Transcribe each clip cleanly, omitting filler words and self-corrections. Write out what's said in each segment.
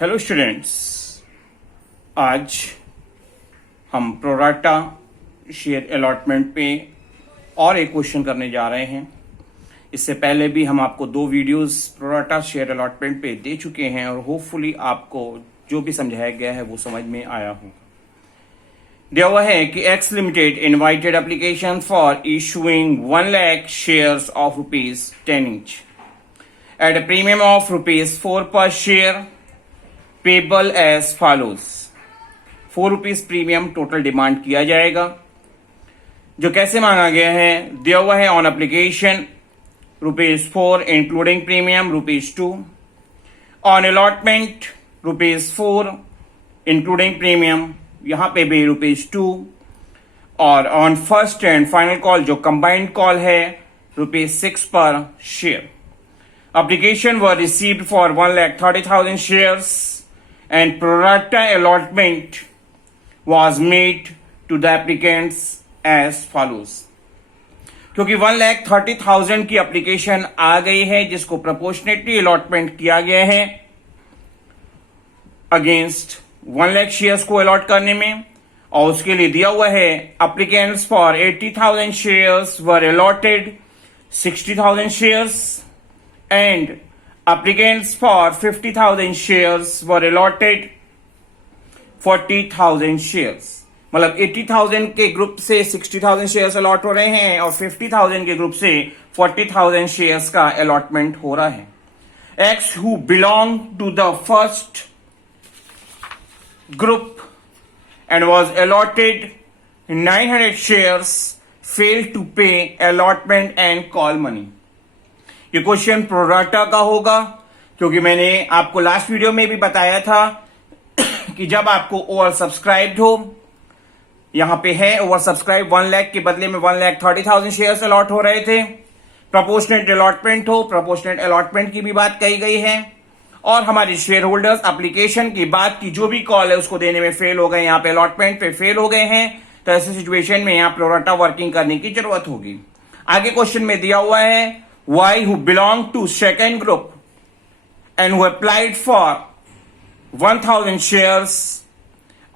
Hello students, आज हम pro rata share allotment पे और एक क्वेश्चन करने जा रहे हैं। इससे पहले भी हम आपको 2 वीडियोस प्रोराटा शेयर अलॉटमेंट पे दे चुके हैं और होपफुली आपको जो भी समझाया गया है वो समझ में आया हो। दिया हुआ है कि X limited invited application for issuing 1 lakh shares of ₹10 each at a premium of ₹4 per share payable as follows. ₹4 premium total demand किया जाएगा, जो कैसे मांगा गया है दिया हुआ है। On application ₹4 including premium ₹2, on allotment ₹4 including premium यहां पे भी ₹2, और on first and final call जो कंबाइंड कॉल है ₹6 पर share. Application were received for 1,30,000 shares and pro rata allotment was made to the applicants as follows। क्योंकि 1,30,000 की application आ गई है जिसको प्रोपोर्शनेटली अलॉटमेंट किया गया है अगेंस्ट 1 लाख शेयर्स को अलॉट करने में, और उसके लिए दिया हुआ है applicants for 80,000 shares were allotted 60,000 shares and applicants for 50,000 shares were allotted 40,000 shares। मतलब 80,000 के ग्रुप से 60,000 शेयर्स अलॉट हो रहे हैं और 50,000 के ग्रुप से 40,000 शेयर्स का अलॉटमेंट हो रहा है। X who belong to the first group and was allotted 900 shares failed to pay allotment and call money. ये क्वेश्चन प्रोराटा का होगा, क्योंकि मैंने आपको लास्ट वीडियो में भी बताया था कि जब आपको ओवर सब्सक्राइब्ड हो, यहां पे है ओवर सब्सक्राइब 1 लाख के बदले में 1,30,000 शेयर्स अलॉट हो रहे थे। प्रोपोर्शनेट अलॉटमेंट हो, प्रोपोर्शनेट अलॉटमेंट की भी बात कही गई है, और हमारे शेयर होल्डर्स एप्लीकेशन की बात की जो भी कॉल है उसको देने में फेल हो गए, यहां पे अलॉटमेंट पे फेल हो गए हैं, तो ऐसे सिचुएशन में यहां प्रोराटा वर्किंग करने की जरूरत होगी। आगे क्वेश्चन में दिया हुआ है Y who belong to second group and who applied for 1,000 shares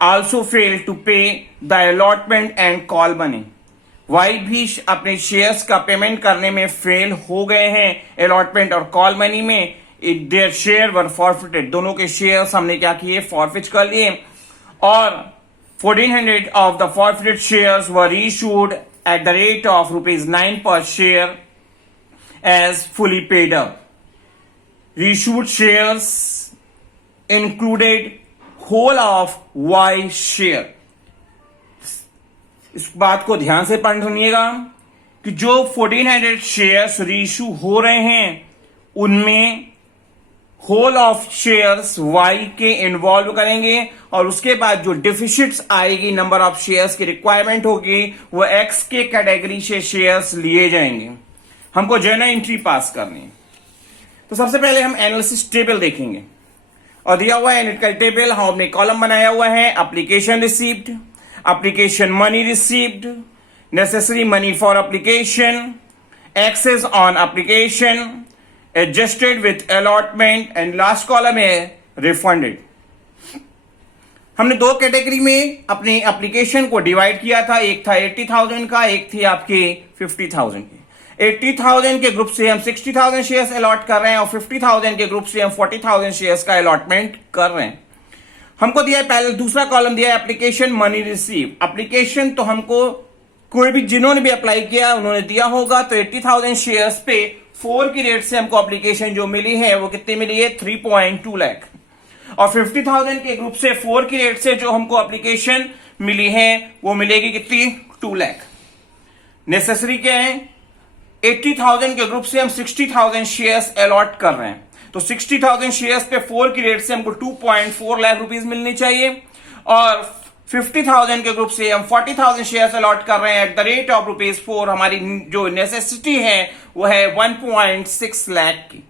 also failed to pay the allotment and call money। Y भी अपने शेयर्स का पेमेंट करने में फेल हो गए हैं अलॉटमेंट और कॉल मनी में। देयर शेयर वर फॉरफिटेड, दोनों के शेयर्स हमने क्या किए, फॉरफिट कर लिए, और 1,400 of the forfeited shares were issued at the rate of ₹9 पर share as fully paid up। Reissued shares included whole of Y share। इस बात को ध्यान से पढ़ सुनिएगा कि जो 1,400 शेयर्स रीइश्यू हो रहे हैं उनमें होल ऑफ शेयर्स Y के इन्वॉल्व करेंगे, और उसके बाद जो डिफिशिट्स आएगी, नंबर ऑफ शेयर्स की रिक्वायरमेंट होगी, वो X के कैटेगरी से शेयर्स लिए जाएंगे। हमको जर्नल एंट्री पास करनी है। तो सबसे पहले हम एनालिसिस टेबल देखेंगे, और दिया हुआ है एनालिटिकल टेबल। हमने कॉलम बनाया हुआ है application received, application money received, necessary money for application, excess on application, adjusted with allotment, and last column है रिफंडेड। हमने 2 कैटेगरी में अपनी एप्लीकेशन को डिवाइड किया था, एक था 80,000 का, एक थी आपकी 50,000 की। 80,000 के ग्रुप से हम 60,000 शेयर्स अलॉट कर रहे हैं और 50,000 के ग्रुप से हम 40,000 शेयर्स का अलॉटमेंट कर रहे हैं। हमको दिया है पहले, दूसरा कॉलम दिया है एप्लीकेशन मनी रिसीव। एप्लीकेशन तो हमको कोई भी जिन्होंने भी अप्लाई किया उन्होंने दिया होगा, तो 80,000 शेयर्स पे 4 की रेट से हमको एप्लीकेशन जो मिली है वो कितनी मिली है, 3.2 लाख, और 50,000 के ग्रुप से 4 की रेट से जो हमको एप्लीकेशन मिली है वो मिलेगी कितनी, 2 लाख। नेसेसरी क्या है, 80,000 के ग्रुप से हम 60,000 शेयर्स अलॉट कर रहे हैं, तो 60,000 शेयर्स पे 4 की रेट से हमको 2.4 लाख रुपीस मिलनी चाहिए, और 50,000 के ग्रुप से हम 40,000 शेयर्स अलॉट कर रहे हैं एट द रेट ऑफ ₹4। हमारी जो नेसेसिटी है वो है 1.6 लाख की।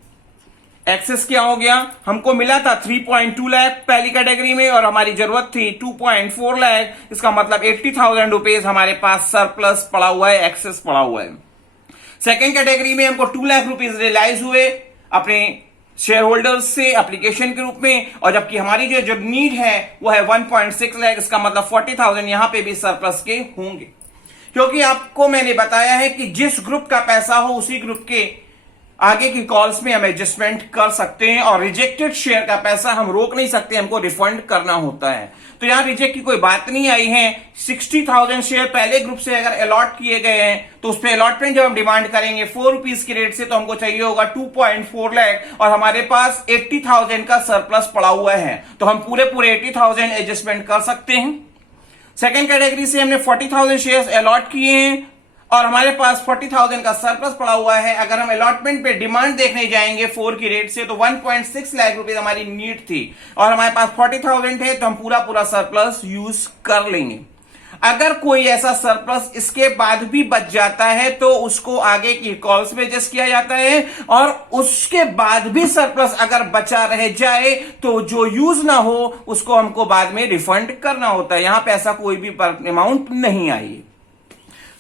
एक्सेस क्या हो गया, हमको मिला था 3.2 लाख पहली कैटेगरी में, और हमारी जरूरत थी 2.4 लाख। इसका मतलब 80,000 रुपीज हमारे पास सरप्लस पड़ा हुआ है, एक्सेस पड़ा हुआ है। सेकेंड कैटेगरी में हमको 2 लाख रुपीज रियलाइज हुए अपने शेयर होल्डर्स से एप्लीकेशन के रूप में, और जबकि हमारी जो नीड है वो है 1.6 लाख, इसका मतलब 40,000 यहां पे भी सरप्लस के होंगे। क्योंकि आपको मैंने बताया है कि जिस ग्रुप का पैसा हो उसी ग्रुप के आगे की कॉल्स में हम एडजस्टमेंट कर सकते हैं, और रिजेक्टेड शेयर का पैसा हम रोक नहीं सकते, हमको रिफंड करना होता है। तो यहां रिजेक्ट की कोई बात नहीं आई है। 60,000 शेयर पहले ग्रुप से अगर अलॉट किए गए हैं तो उस पर अलॉटमेंट जब हम डिमांड करेंगे 4 रुपीज की रेट से, तो हमको चाहिए होगा 2.4 लाख, और हमारे पास 80,000 का सरप्लस पड़ा हुआ है, तो हम पूरे 80,000 एडजस्टमेंट कर सकते हैं। सेकेंड कैटेगरी से हमने 40,000 शेयर्स अलॉट किए हैं और हमारे पास 40,000 का सरप्लस पड़ा हुआ है। अगर हम अलॉटमेंट पे डिमांड देखने जाएंगे 4 की रेट से, तो 1.6 लाख रुपए हमारी नीड थी और हमारे पास 40,000 है, तो हम पूरा सरप्लस यूज कर लेंगे। अगर कोई ऐसा सरप्लस इसके बाद भी बच जाता है तो उसको आगे की कॉल्स में एडजस्ट किया जाता है, और उसके बाद भी सरप्लस अगर बचा रह जाए तो जो यूज ना हो उसको हमको बाद में रिफंड करना होता है। यहां पे ऐसा कोई भी अमाउंट नहीं आई।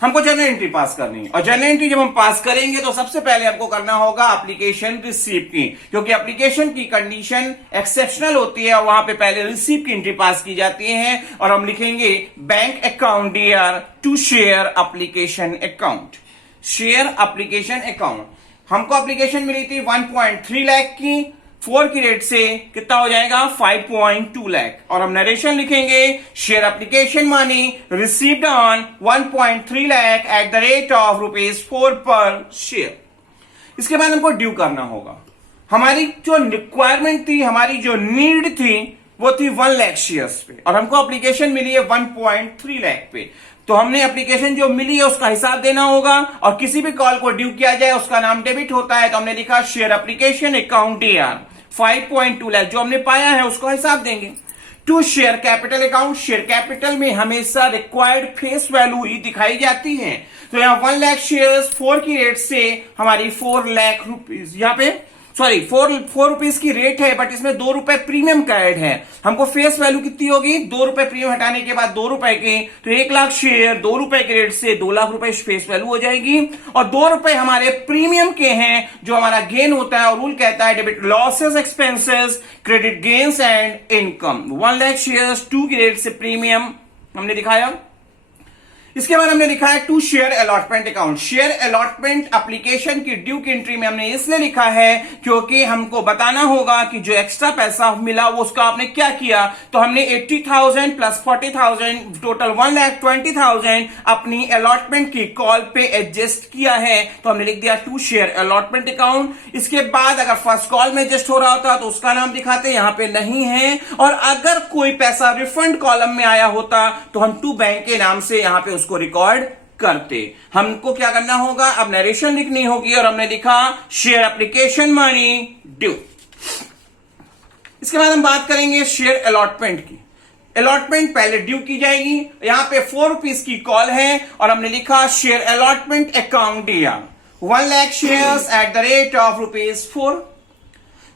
हमको जर्नल एंट्री पास करनी है, और जर्नल एंट्री जब हम पास करेंगे तो सबसे पहले हमको करना होगा एप्लीकेशन रिसीव की, क्योंकि एप्लीकेशन की कंडीशन एक्सेप्शनल होती है और वहां पे पहले रिसीव की एंट्री पास की जाती है। और हम लिखेंगे bank account DR to share application account, share application account. हमको एप्लीकेशन मिली थी 1.3 लाख की, 4 की रेट से कितना हो जाएगा 5.2 लाख, और हम नरेशन लिखेंगे share application money received on 1.3 lakh eight the rate of ₹4 per share. इसके बाद हमको ड्यू करना होगा। हमारी जो रिक्वायरमेंट थी, हमारी जो नीड थी वो थी 1 लाख शेयर्स पे, और हमको एप्लीकेशन मिली है 1.3 लाख पे। तो हमने एप्लीकेशन जो मिली है उसका हिसाब देना होगा, और किसी भी कॉल को ड्यू किया जाए उसका नाम डेबिट होता है। तो हमने लिखा share application account DR 5.2 lakh, जो हमने पाया है उसको हिसाब देंगे। To share capital account, share capital में हमेशा रिक्वायर्ड फेस वैल्यू ही दिखाई जाती है। तो यहां 1 लाख शेयर्स 4 की रेट से हमारी 4 लाख रुपीज, यहां पे सॉरी 4 रुपीज की रेट है, बट इसमें 2 रुपए प्रीमियम का ऐड है। हमको फेस वैल्यू कितनी होगी, 2 रुपए प्रीमियम हटाने के बाद 2 रुपए की, तो 1 लाख शेयर 2 रुपए की रेट से 2 लाख रुपए फेस वैल्यू हो जाएगी, और 2 रुपए हमारे प्रीमियम के हैं जो हमारा गेन होता है, और रूल कहता है debit losses expenses credit gains and income. 1 lakh share 2 की रेट से प्रीमियम हमने दिखाया। इसके बाद हमने लिखा है to share allotment account, share allotment application की ड्यू की एंट्री में हमने इसलिए लिखा है क्योंकि हमको बताना होगा कि जो एक्स्ट्रा पैसा मिला वो उसका आपने क्या किया। तो हमने 80,000 प्लस 40,000 टोटल 1,20,000 अपनी अलॉटमेंट की कॉल पे एडजस्ट किया है, तो हमने लिख दिया टू शेयर अलॉटमेंट अकाउंट। इसके बाद अगर फर्स्ट कॉल में एडजस्ट हो रहा होता तो उसका नाम दिखाते, यहां पे नहीं है, और अगर कोई पैसा रिफंड कॉलम में आया होता तो हम टू बैंक के नाम से यहां पे उसको रिकॉर्ड करते। हमको क्या करना होगा, अब नरेशन लिखनी होगी, और हमने लिखा शेयर एप्लीकेशन मनी ड्यू। इसके बाद हम बात करेंगे शेयर अलॉटमेंट की। अलॉटमेंट पहले ड्यू की जाएगी, यहां पे 4 रुपीज की कॉल है, और हमने लिखा शेयर अलॉटमेंट अकाउंट दिया 1 lakh shares at the rate of ₹4,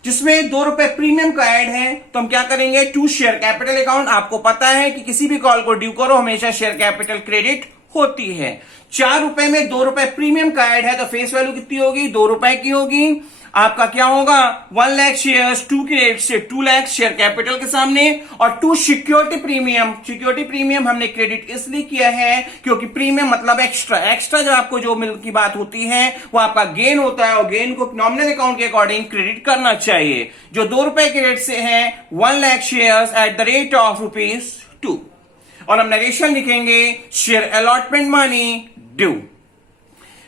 जिसमें 2 रुपए प्रीमियम का ऐड है। तो हम क्या करेंगे, टू शेयर कैपिटल अकाउंट। आपको पता है कि किसी भी कॉल को ड्यू करो हमेशा शेयर कैपिटल क्रेडिट होती है। 4 रुपए में 2 रुपए प्रीमियम का ऐड है, तो फेस वैल्यू कितनी होगी, 2 रुपए की होगी। आपका क्या होगा 1 लाख शेयर्स 2 की रेट से 2 लाख शेयर कैपिटल के सामने, और 2 सिक्योरिटी प्रीमियम, सिक्योरिटी प्रीमियम हमने क्रेडिट इसलिए किया है क्योंकि प्रीमियम मतलब एक्स्ट्रा, एक्स्ट्रा जो आपको जो मिल की बात होती है वो आपका गेन होता है, और गेन को नॉमिनल अकाउंट के अकॉर्डिंग क्रेडिट करना चाहिए, जो 2 रुपए के रेट से है 1 lakh shares at the rate of ₹2। और हम नरेशन लिखेंगे शेयर अलॉटमेंट मनी ड्यू।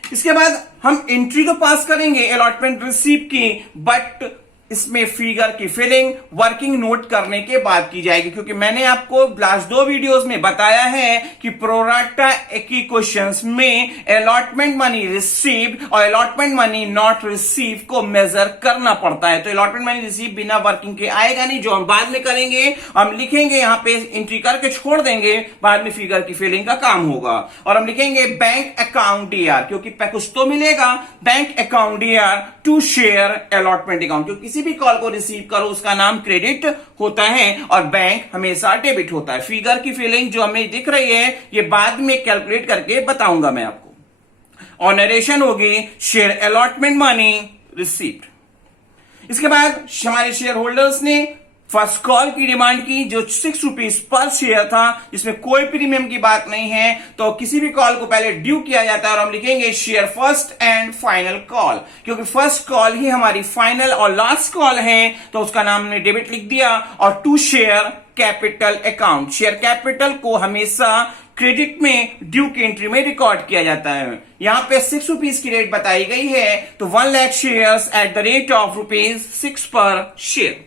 इसके बाद हम एंट्री तो पास करेंगे अलॉटमेंट रिसीव की, बट इसमें फिगर की फिलिंग वर्किंग नोट करने के बाद की जाएगी, क्योंकि मैंने आपको लास्ट 2 वीडियोस में बताया है कि प्रोराटा की क्वेश्चंस में अलॉटमेंट मनी रिसीव्ड और अलॉटमेंट मनी नॉट रिसीव को मेजर करना पड़ता है। तो अलॉटमेंट मनी रिसीव बिना वर्किंग के आएगा नहीं, जो हम बाद में करेंगे। हम लिखेंगे यहां पे एंट्री करके छोड़ देंगे, बाद में फिगर की फिलिंग का काम होगा। और हम लिखेंगे बैंक अकाउंट डीआर, क्योंकि कुछ तो मिलेगा, bank account DR to share allotment account, क्योंकि किसी भी कॉल को रिसीव करो उसका नाम क्रेडिट होता है और बैंक हमेशा डेबिट होता है। फिगर की फिलिंग जो हमें दिख रही है ये बाद में कैलकुलेट करके बताऊंगा मैं आपको। और नरेशन होगी शेयर अलॉटमेंट मनी रिसीव्ड। इसके बाद हमारे शेयर होल्डर्स ने फर्स्ट कॉल की डिमांड की जो 6 रुपीज पर शेयर था, जिसमें कोई प्रीमियम की बात नहीं है। तो किसी भी कॉल को पहले ड्यू किया जाता है और हम लिखेंगे share first and final call, क्योंकि फर्स्ट कॉल ही हमारी फाइनल और लास्ट कॉल है, तो उसका नाम हमने डेबिट लिख दिया। और to share capital account, share capital को हमेशा क्रेडिट में ड्यू की एंट्री में रिकॉर्ड किया जाता है। यहां पे 6 रुपीज की रेट बताई गई है, तो 1 lakh shares at the rate of ₹6 पर शेयर।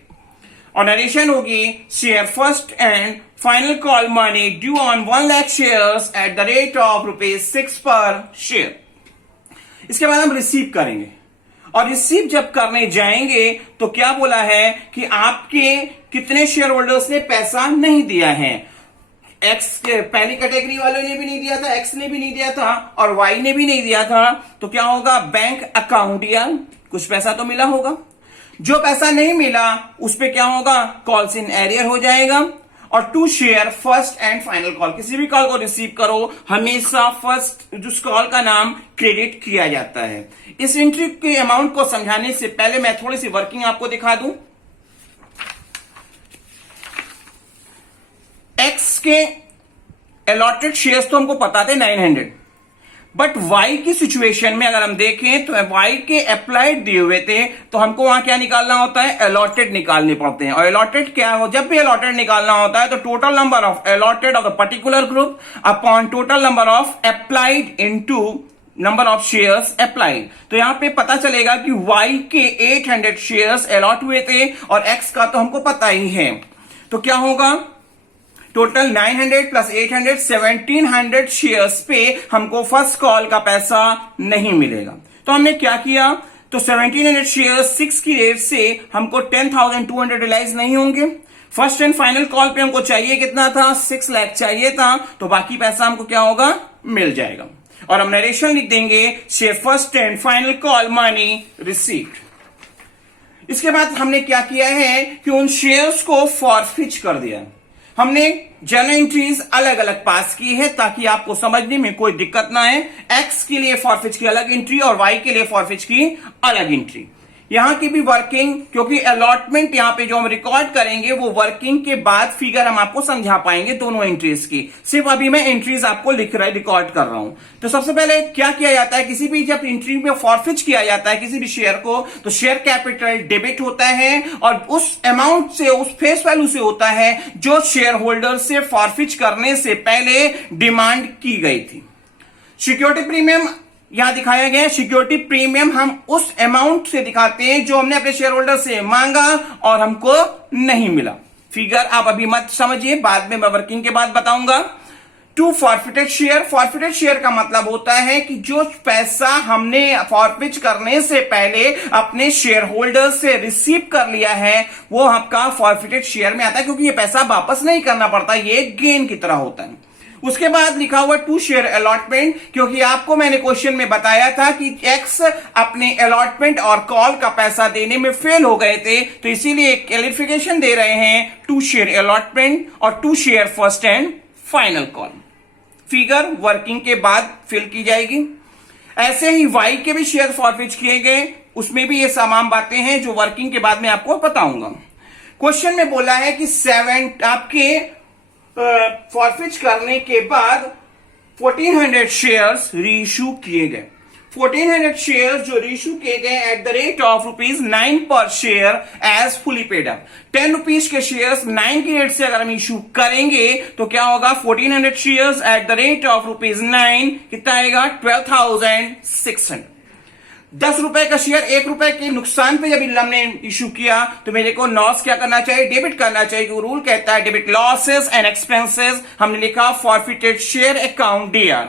और नरेशन होगी share first and final call money due on 1 lakh shares at the rate of ₹6 पर शेयर। इसके बाद हम रिसीव करेंगे, और रिसीव जब करने जाएंगे तो क्या बोला है कि आपके कितने शेयर होल्डर्स ने पैसा नहीं दिया है। एक्स के पहली कैटेगरी वालों ने भी नहीं दिया था, एक्स ने भी नहीं दिया था और वाई ने भी नहीं दिया था। तो क्या होगा, बैंक अकाउंट या कुछ पैसा तो मिला होगा। जो पैसा नहीं मिला उस पे क्या होगा, कॉल्स इन एरियर हो जाएगा। और to share first and final call, किसी भी कॉल को रिसीव करो हमेशा फर्स्ट उस कॉल का नाम क्रेडिट किया जाता है। इस एंट्री के अमाउंट को समझाने से पहले मैं थोड़ी सी वर्किंग आपको दिखा दूं। एक्स के अलॉटेड शेयर्स तो हमको पता थे 900, बट वाई की सिचुएशन में अगर हम देखें तो वाई के अप्लाइड दिए हुए थे, तो हमको वहां क्या निकालना होता है, अलॉटेड निकालने पड़ते हैं। और अलॉटेड क्या हो, जब भी अलॉटेड निकालना होता है तो total number of allotted of the particular group upon total number of applied into number of shares applied. तो यहां पे पता चलेगा कि वाई के 800 शेयर्स अलॉट हुए थे और एक्स का तो हमको पता ही है। तो क्या होगा, टोटल 900 प्लस 800 1700 शेयर्स पे हमको फर्स्ट कॉल का पैसा नहीं मिलेगा। तो हमने क्या किया, तो 1700 शेयर्स 6 की रेट से हमको 10,200 रिलाइज नहीं होंगे। फर्स्ट एंड फाइनल कॉल पे हमको चाहिए कितना था, 6 लाख चाहिए था, तो बाकी पैसा हमको क्या होगा, मिल जाएगा। और हम नरेशन लिख देंगे share first and final call money received. इसके बाद हमने क्या किया है कि उन शेयर्स को फॉरफिच कर दिया। हमने जर्नल एंट्रीज अलग अलग पास की है ताकि आपको समझने में कोई दिक्कत ना आए। एक्स के लिए फॉरफिच की अलग एंट्री और वाई के लिए फॉरफिच की अलग एंट्री। यहां की भी वर्किंग, क्योंकि अलॉटमेंट यहां पे जो हम रिकॉर्ड करेंगे वो वर्किंग के बाद फिगर हम आपको समझा पाएंगे दोनों एंट्रीज की। सिर्फ अभी मैं एंट्रीज आपको रिकॉर्ड कर रहा हूं। तो सबसे पहले क्या किया जाता है, किसी भी जब एंट्री में फॉरफिच किया जाता है किसी भी शेयर को, तो शेयर कैपिटल डेबिट होता है और उस अमाउंट से, उस फेस वैल्यू से होता है जो शेयर होल्डर से फॉरफिच करने से पहले डिमांड की गई थी। सिक्योरिटी प्रीमियम यहां दिखाया गया है। सिक्योरिटी प्रीमियम हम उस अमाउंट से दिखाते हैं जो हमने अपने शेयर होल्डर से मांगा और हमको नहीं मिला। फिगर आप अभी मत समझिए, बाद में मैं वर्किंग के बाद बताऊंगा। To forfeited share, forfeited share का मतलब होता है कि जो पैसा हमने फॉरफिट करने से पहले अपने शेयर होल्डर से रिसीव कर लिया है वो आपका फॉरफिटेड शेयर में आता है, क्योंकि ये पैसा वापस नहीं करना पड़ता, ये गेन की तरह होता है। उसके बाद लिखा हुआ टू शेयर अलॉटमेंट, क्योंकि आपको मैंने क्वेश्चन में बताया था कि एक्स अपने अलॉटमेंट और कॉल का पैसा देने में फेल हो गए थे, तो इसीलिए क्लैरिफिकेशन दे रहे हैं टू शेयर अलॉटमेंट और to share first and final call. Figure working के बाद फिल की जाएगी। ऐसे ही वाई के भी शेयर फॉरफिट किए गए, उसमें भी ये तमाम बातें हैं जो वर्किंग के बाद में आपको बताऊंगा। क्वेश्चन में बोला है कि 7 आपके फॉरफिट करने के बाद 1400 शेयर्स रीइश्यू किए गए। 1400 शेयर्स जो रीइश्यू किए गए एट द रेट ऑफ ₹9 पर share as fully paid up. 10 rupees के शेयर्स 9 की रेट से अगर हम इश्यू करेंगे तो क्या होगा, 1400 shares at the rate of ₹9 कितना आएगा, 12,600। 10 रुपए का शेयर 1 रुपए के नुकसान पे जब हमने इश्यू किया तो मेरे को लॉस क्या करना चाहिए, डेबिट करना चाहिए, क्योंकि रूल कहता है डेबिट लॉसेस एंड एक्सपेंसेस। हमने लिखा forfeited share account dear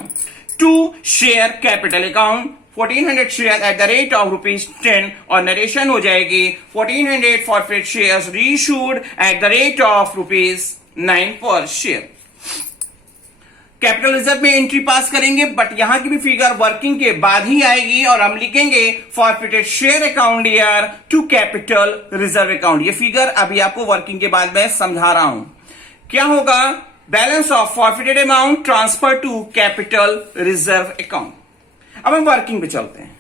to share capital account 1400 share at the rate of ₹10 और नरेशन हो जाएगी 1400 forfeited shares reissued at the rate of ₹9 पर शेयर। कैपिटल रिजर्व में एंट्री पास करेंगे, बट यहां की भी फिगर वर्किंग के बाद ही आएगी और हम लिखेंगे forfeited share account year to capital reserve account. ये फिगर अभी आपको वर्किंग के बाद मैं समझा रहा हूं। क्या होगा, balance of forfeited amount transfer to capital reserve account. अब हम वर्किंग पे चलते हैं।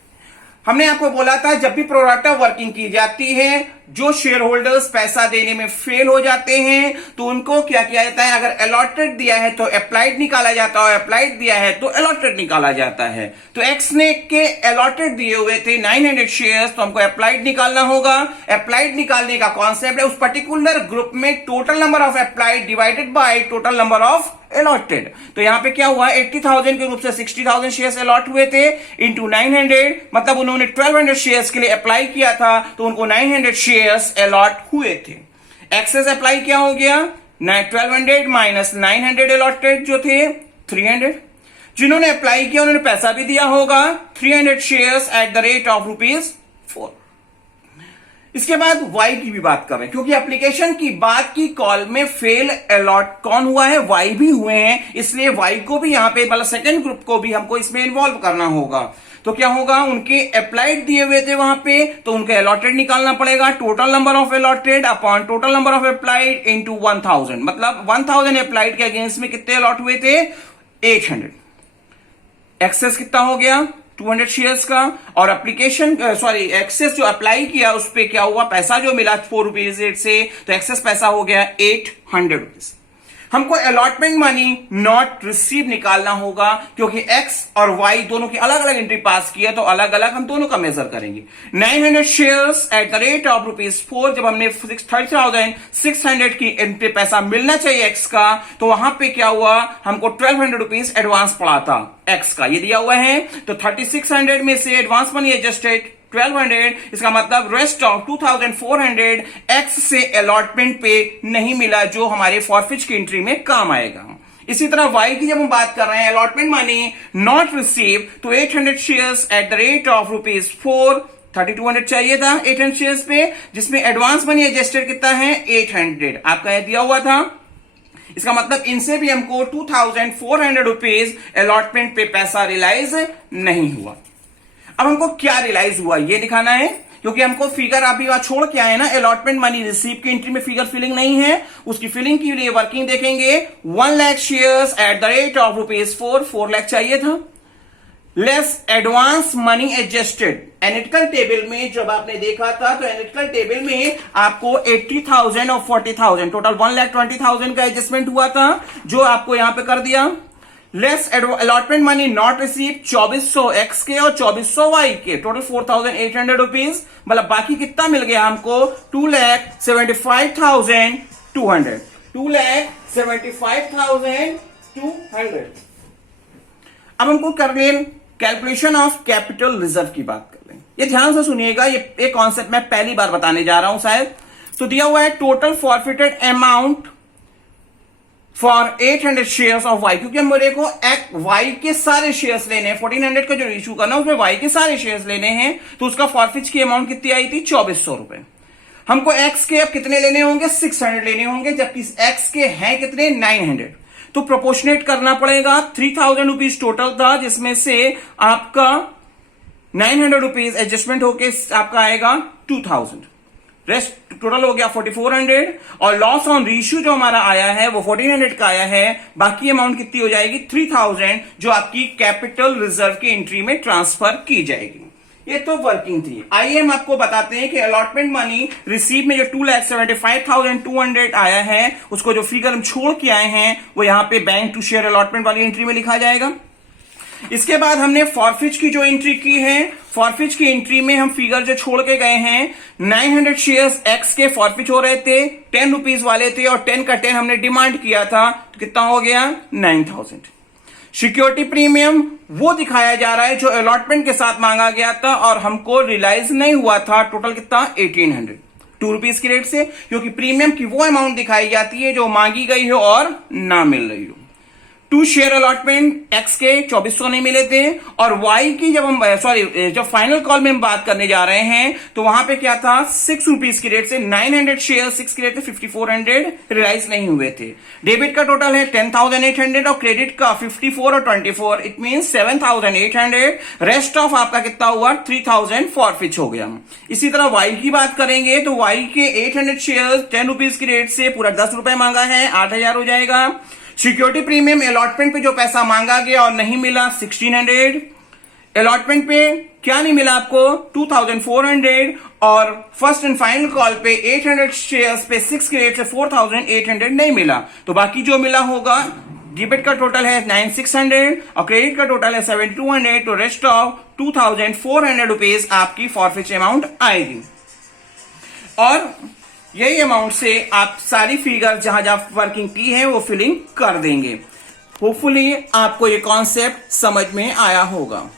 हमने आपको बोला था जब भी प्रोरैटा वर्किंग की जाती है, जो शेयर होल्डर्स पैसा देने में फेल हो जाते हैं तो उनको क्या किया जाता है, अगर अलॉटेड दिया है तो अप्लाइड निकाला जाता है, अप्लाइड दिया है तो अलॉटेड निकाला जाता है। तो एक्स ने के अलॉटेड दिए हुए थे 900 शेयर्स, तो हमको अप्लाइड निकालना होगा। अप्लाइड निकालने का कॉन्सेप्ट है उस पर्टिकुलर ग्रुप में total number of applied divided by total number of allotted. तो यहां पे क्या हुआ, 80,000 के रूप से 60,000 शेयर्स अलॉट हुए थे इंटू 900, मतलब उन्होंने 1200 शेयर्स के लिए अप्लाई किया था तो उनको 900 शेयर्स अलॉट हुए थे। एक्सेस अप्लाई क्या हो गया, 1200 माइनस 900 अलॉटेड जो थे 300। जिन्होंने अप्लाई किया उन्होंने पैसा भी दिया होगा 300 shares at the rate of ₹4। इसके बाद वाई की भी बात कर रहे हैं, क्योंकि एप्लीकेशन की बात की कॉल में फेल अलॉट कौन हुआ है, वाई भी हुए हैं, इसलिए वाई को भी यहां पे मतलब सेकंड ग्रुप को भी हमको इसमें इन्वॉल्व करना होगा। तो क्या होगा, उनके अप्लाइड दिए हुए थे वहां पे, तो उनके अलॉटेड निकालना पड़ेगा, total number of allotted upon total number of applied into 1000, मतलब 1000 अप्लाइड के अगेंस्ट में कितने अलॉट हुए थे, 800। एक्सेस कितना हो गया, 200 शेयर्स का, और एप्लीकेशन एक्सेस जो अप्लाई किया उस पे क्या हुआ, पैसा जो मिला ₹4 से, तो एक्सेस पैसा हो गया ₹800। हमको अलॉटमेंट मनी नॉट रिसीव निकालना होगा, क्योंकि एक्स और वाई दोनों की अलग अलग एंट्री पास किया, तो अलग अलग हम दोनों का मेजर करेंगे। 900 shares at the rate of ₹4, जब हमने 30,600 की एंट्री पैसा मिलना चाहिए एक्स का, तो वहां पे क्या हुआ, हमको ₹1200 एडवांस पड़ा था एक्स का, ये दिया हुआ है। तो 3600 में से एडवांस मनी एडजस्टेड 1200, इसका मतलब रेस्ट ऑफ 2400 एक्स से अलॉटमेंट पे नहीं मिला, जो हमारे फॉरफिच की एंट्री में काम आएगा। इसी तरह वाई की जब हम बात कर रहे हैं, अलॉटमेंट मनी नॉट रिसीव, तो 800 shares at the rate of ₹4, 3200 चाहिए था 800 शेयर्स पे, जिसमें एडवांस मनी एडजस्टेड कितना है, 800 आपका दिया हुआ था। इसका मतलब इनसे भी हमको ₹2400 अलॉटमेंट पे पैसा रियलाइज नहीं हुआ। अब हमको क्या रियलाइज हुआ ये दिखाना है, क्योंकि हमको फिगर अभी वहां छोड़ के आए ना, अलॉटमेंट मनी रिसीव की एंट्री में फिगर फिलिंग नहीं है, उसकी फिलिंग के लिए वर्किंग देखेंगे। 1 lakh shares at the rate of ₹4, 4 lakh चाहिए था, less advance money adjusted. Analytical table में जब आपने देखा था, तो एनालिटिकल टेबल में आपको 80,000 और 40,000 टोटल 1,20,000 का एडजस्टमेंट हुआ था, जो आपको यहां पे कर दिया। Less allotment money not receive 2400 x के और 2400 वाई के, टोटल ₹4,800, मतलब बाकी कितना मिल गया हमको, 2,75,200, 2,75,200। अब हमको कर लें कैलकुलेशन ऑफ कैपिटल रिजर्व की बात कर लें। ये ध्यान से सुनिएगा, ये एक कॉन्सेप्ट मैं पहली बार बताने जा रहा हूं शायद। तो दिया हुआ है total forfeited amount for 800 shares of Y, क्योंकि हम देखो वाई के सारे शेयर्स लेने हैं, 1400 का जो इशू करना उसमें वाई के सारे शेयर्स लेने हैं, तो उसका फॉरफिच की अमाउंट कितनी आई थी, ₹2400। हमको एक्स के अब कितने लेने होंगे, 600 लेने होंगे, जबकि एक्स के हैं कितने, 900। तो प्रोपोर्शनेट करना पड़ेगा। ₹3000 टोटल था, जिसमें से आपका ₹900 एडजस्टमेंट होके आपका आएगा 2000, रेस्ट टोटल हो गया 4400, और लॉस ऑन रीइश्यू जो हमारा आया है वो 1400 का आया है। बाकी अमाउंट कितनी हो जाएगी, 3000, जो आपकी कैपिटल रिजर्व की एंट्री में ट्रांसफर की जाएगी। ये तो वर्किंग थी। आइए हम आपको बताते हैं कि अलॉटमेंट मनी रिसीव में जो 2,75,200 आया है, उसको जो फिगर हम छोड़ के आए हैं वो यहां पे बैंक टू शेयर अलॉटमेंट वाली एंट्री में लिखा जाएगा। इसके बाद हमने फॉरफिच की जो एंट्री की है, फॉरफिच की एंट्री में हम फिगर जो छोड़ के गए हैं, 900 शेयर्स एक्स के फॉरफिच हो रहे थे, ₹10 वाले थे, और 10 का 10 हमने डिमांड किया था, तो कितना हो गया, 9000। सिक्योरिटी प्रीमियम वो दिखाया जा रहा है जो अलॉटमेंट के साथ मांगा गया था और हमको रियलाइज नहीं हुआ था, टोटल कितना, 1800, ₹2 की रेट से, क्योंकि प्रीमियम की वो अमाउंट दिखाई जाती है जो मांगी गई हो और ना मिल रही हो। 2 शेयर अलॉटमेंट एक्स के 2400 नहीं मिले थे, और वाई की जब हम जब फाइनल कॉल में हम बात करने जा रहे हैं, तो वहां पे क्या था, ₹6 की रेट से 900 शेयर 6 की रेट से 5400 रियलाइज नहीं हुए थे। डेबिट का टोटल है 10,800 और क्रेडिट का 54 और 24, इट मीन 7,800। रेस्ट ऑफ आपका कितना हुआ, 3000 फॉरफिच हो गया। इसी तरह वाई की बात करेंगे, तो वाई के 800 शेयर ₹10 की रेट से पूरा ₹10 मांगा है, 8000 हो जाएगा। सिक्योरिटी प्रीमियम अलॉटमेंट पे जो पैसा मांगा गया और नहीं मिला, 1600। अलॉटमेंट पे क्या नहीं मिला आपको 2400 और फर्स्ट एंड फाइनल कॉल पे 800 शेयर्स पे 6 क्रेडिट से 4800 नहीं मिला। तो बाकी जो मिला होगा, डेबिट का टोटल है 9600 और क्रेडिट का टोटल है 7200, तो रेस्ट ऑफ 2400 रुपीज आपकी फॉरफिच अमाउंट आएगी। और यही अमाउंट से आप सारी फिगर जहां जहां वर्किंग की है वो फिलिंग कर देंगे। होपफुली आपको ये कॉन्सेप्ट समझ में आया होगा।